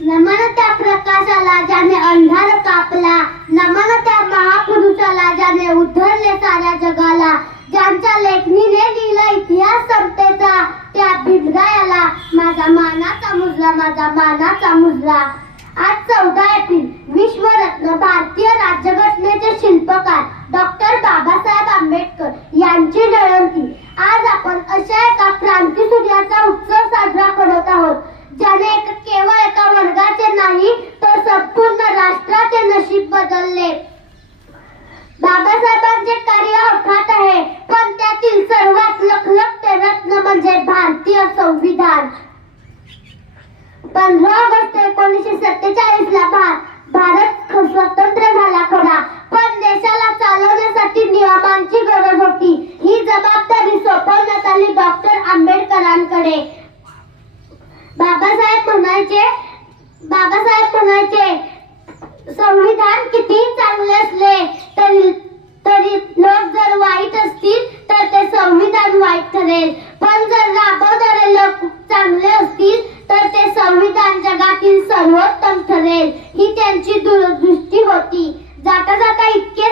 नमन त्या प्रकाशाला ज्याने अंधार कापला, नमन त्या महापुरुषाला ज्याने उद्धरले साऱ्या जगाला, ज्यांच्या लेखणीने लिहिला इतिहास समतेचा, त्या भिमरायाला माझा मानाचा मुजरा, माझा मानाचा मुजरा. आज 14 एप्रिल विश्वरत्न भारतीय राज्यघटनेचे शिल्पकार डॉक्टर बाबासाहेब आंबेडकर यांची जयंती. आज आपण अशा एका क्रांतीसूर्याचा उत्सव साजरा करत आहोत ज्याने केवळ एका वर्गाचे नाही तर संपूर्ण राष्ट्राचे नशीब बदलले. बाबासाहेबांचे कार्य अफाट आहे, पण त्यातील सर्वात लखलखते रत्न म्हणजे भारतीय संविधान. 15 ऑगस्ट 1947 ला भारत स्वतंत्र झाला खरा, पण देशाला चालवण्यासाठी नियमांची गरज होती. ही जबाबदारी सोपवण्यात आली डॉक्टर आंबेडकरांकडे. बाबासाहेब म्हणायचे संविधान किती चांगले असले तरी लोक जर वाईट असतील तर ते संविधान वाईट ठरेल, पण जर राबवणारे लोक चांगले असतील तर ते संविधान जगातील सर्वोत्तम ठरेल. ही त्यांची दूरदृष्टी होती. जाता जाता इतके